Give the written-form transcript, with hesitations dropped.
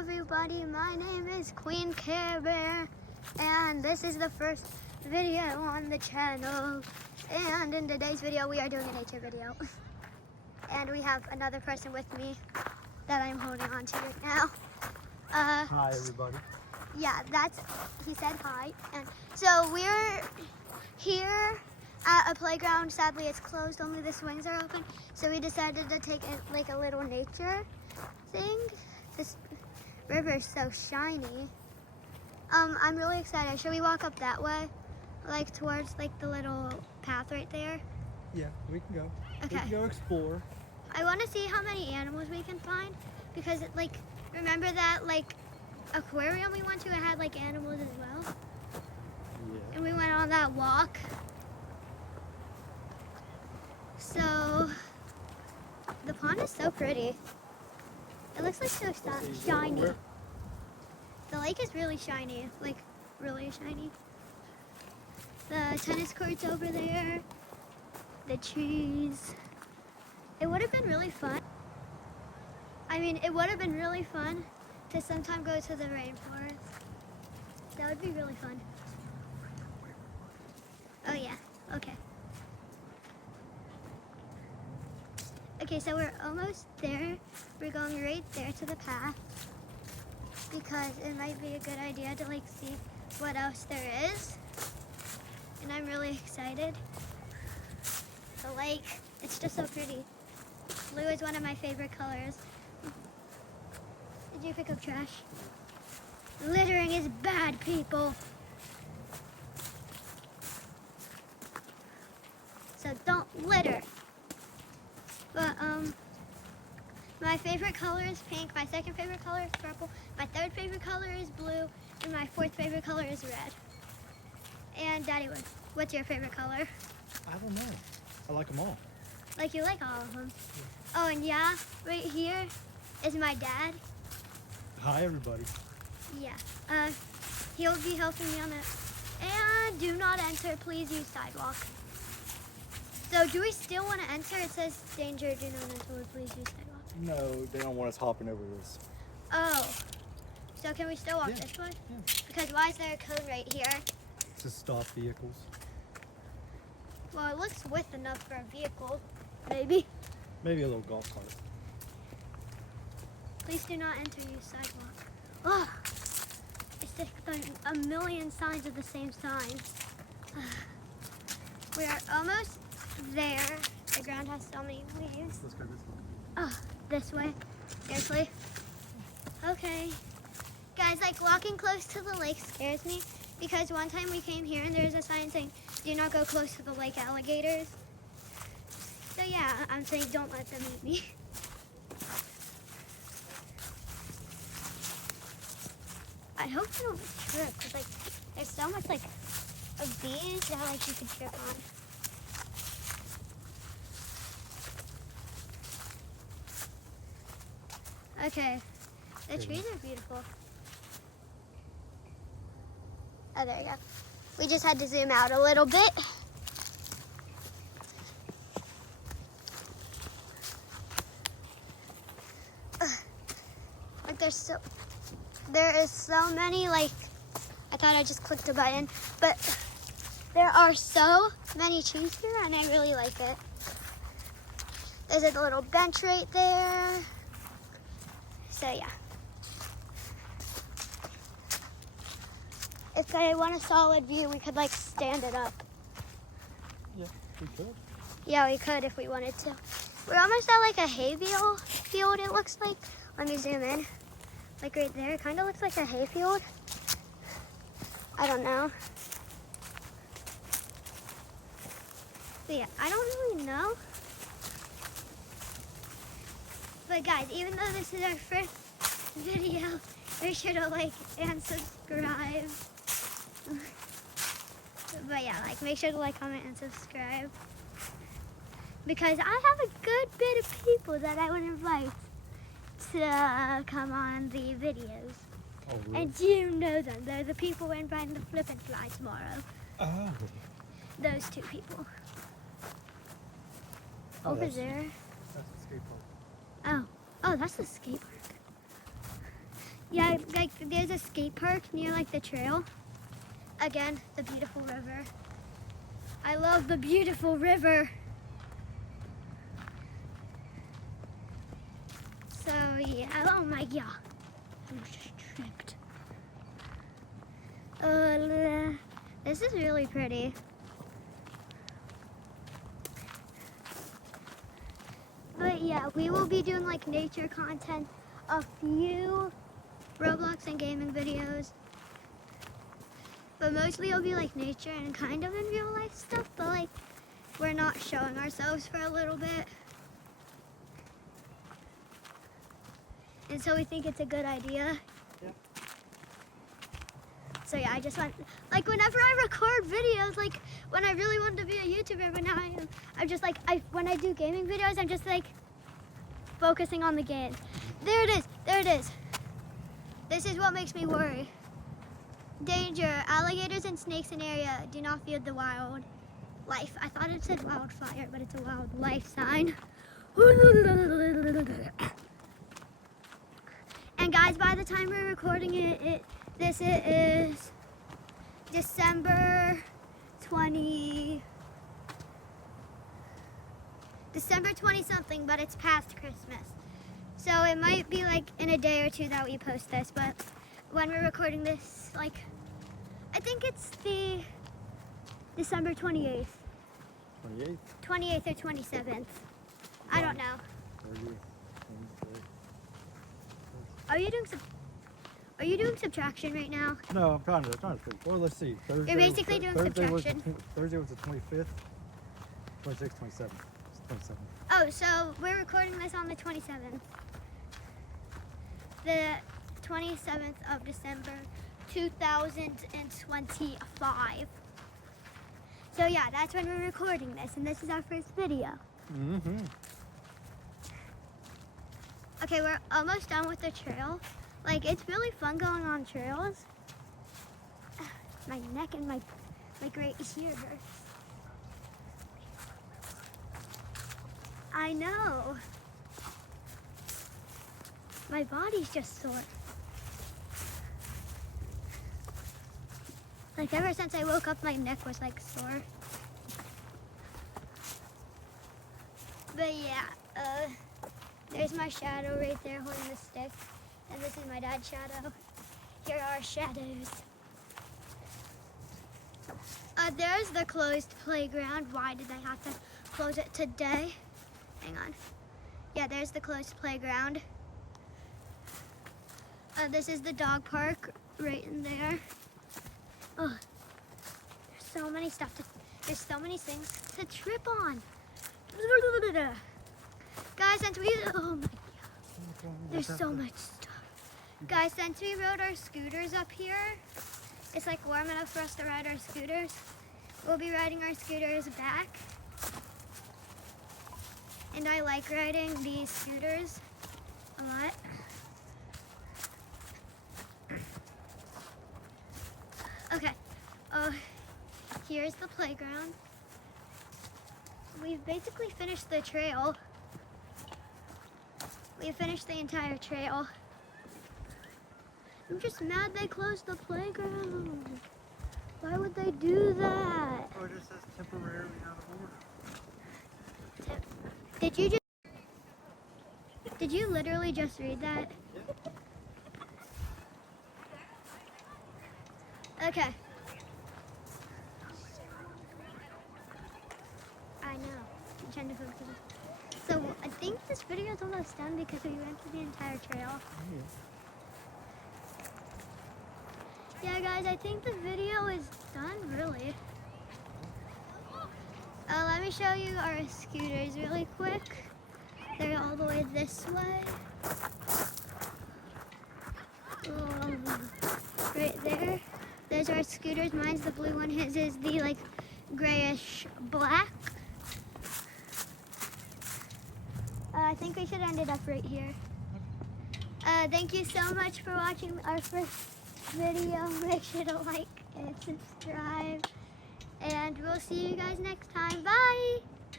everybody, my name is Queen Care Bear, and this is the first video on the channel. And in today's video, we are doing a nature video. And we have another person with me that I'm holding on to right now. Hi, everybody. Yeah, he said hi. And so we're here at a playground. Sadly, it's closed, only the swings are open. So we decided to take like a little nature thing. This river is so shiny. I'm really excited. Should we walk up that way? Like towards like the little path right there? Yeah, we can go. Okay. We can go explore. I want to see how many animals we can find because like, remember that like aquarium we went to, it had like animals as well? Yeah. And we went on that walk. So, the pond is so pretty. It looks like so shiny. The lake is really shiny, like really shiny. The tennis court's over there. The trees. It would have been really fun. It would have been really fun to sometime go to the rainforest. That would be really fun. Oh yeah, okay. Okay, so we're almost there. We're going right there to the path because it might be a good idea to like see what else there is. And I'm really excited. The lake, it's just so pretty. Blue is one of my favorite colors. Did you pick up trash? Littering is bad, people. So don't litter. But my favorite color is pink, my second favorite color is purple, my third favorite color is blue, and my fourth favorite color is red. And Daddy, what's your favorite color? I don't know. I like them all. Like you like all of them? Yeah. Oh, and yeah, right here is my dad. Hi, everybody. Yeah, he'll be helping me on it. And do not enter, please use sidewalk. So do we still want to enter? It says danger, do not enter, please use sidewalk. No, they don't want us hopping over this. Oh, so can we still walk this way? Yeah. Because why is there a code right here? To stop vehicles. Well, it looks width enough for a vehicle, maybe. Maybe a little golf cart. Please do not enter, use sidewalk. Oh, it's just a million signs of the same sign. We are almost there. The ground has so many leaves. Let's go this way. Oh, this way? Seriously? Okay. Guys, like walking close to the lake scares me because one time we came here and there's a sign saying, do not go close to the lake alligators. So yeah, I'm saying don't let them eat me. I hope I don't trip because like there's so much like of these that like you could trip on. Okay, the trees are beautiful. Oh, there you go. We just had to zoom out a little bit. Like there is so many, like, I thought I just clicked a button, but there are so many trees here and I really like it. There's a little bench right there. So yeah. If I want a solid view, we could like stand it up. Yeah, we could. Yeah, we could if we wanted to. We're almost at like a hay field, it looks like. Let me zoom in. Like right there, it kind of looks like a hay field. I don't know. But yeah, I don't really know. But guys, even though this is our first video, make sure to like and subscribe. But yeah, like make sure to like, comment, and subscribe. Because I have a good bit of people that I would invite to come on the videos. Oh, really? And you know them. They're the people we're inviting to Flip and Fly tomorrow. Oh. Those two people. Oh, Over there. That's the skate park. Oh, that's the skate park. Yeah, like there's a skate park near like the trail. Again, the beautiful river. I love the beautiful river. So yeah, oh my god. I just tripped. This is really pretty. But yeah, we will be doing like nature content, a few Roblox and gaming videos. But mostly it'll be like nature and kind of in real life stuff, but like we're not showing ourselves for a little bit. And so we think it's a good idea. Yeah. So yeah, I just want, like whenever I record videos, like when I really wanted to be a YouTuber, but now I'm just like, when I do gaming videos, I'm just like focusing on the game. There it is, there it is. This is what makes me worry. Danger, alligators and snakes in area, do not feed the wild life. I thought it said wildfire, but it's a wildlife sign. And guys, by the time we're recording it, this is December 20 something, but it's past Christmas. So it might be like in a day or two that we post this, but when we're recording this, like, I think it's the December 28th. 28th? 28th or 27th. I don't know. 30th, Are you doing subtraction right now? No, I'm trying to think. Well, let's see. Thursday, basically doing subtraction. Thursday was the 25th. 26th, 27th. It's 27th. Oh, so we're recording this on the 27th. The 27th of December, 2025. So yeah, that's when we're recording this, and this is our first video. Mm-hmm. Okay, we're almost done with the trail. Like, it's really fun going on trails. My neck and my right here hurts. I know. My body's just sore. Like, ever since I woke up, my neck was like sore. But yeah, there's my shadow right there holding the stick. And this is my dad's shadow. Here are our shadows. There's the closed playground. Why did they have to close it today? Hang on. Yeah, there's the closed playground. This is the dog park right in there. Oh, there's so many things to trip on. Guys, since oh my God, there's so much stuff. Guys, since we rode our scooters up here, it's like warm enough for us to ride our scooters. We'll be riding our scooters back. And I like riding these scooters a lot. Okay, here's the playground. We've basically finished the trail. We finished the entire trail. I'm just mad they closed the playground. Why would they do that? Oh, it just says temporarily out of order. Did you literally just read that? Okay. I know. I'm trying to focus. So I think this video is almost done because we went through the entire trail. Yeah, guys, I think the video is done, really. Let me show you our scooters really quick. They're all the way this way. Right there. There's our scooters. Mine's the blue one. His is the like grayish black. I think we should end it up right here. Thank you so much for watching our first video. Make sure to like and subscribe. And we'll see you guys next time. Bye!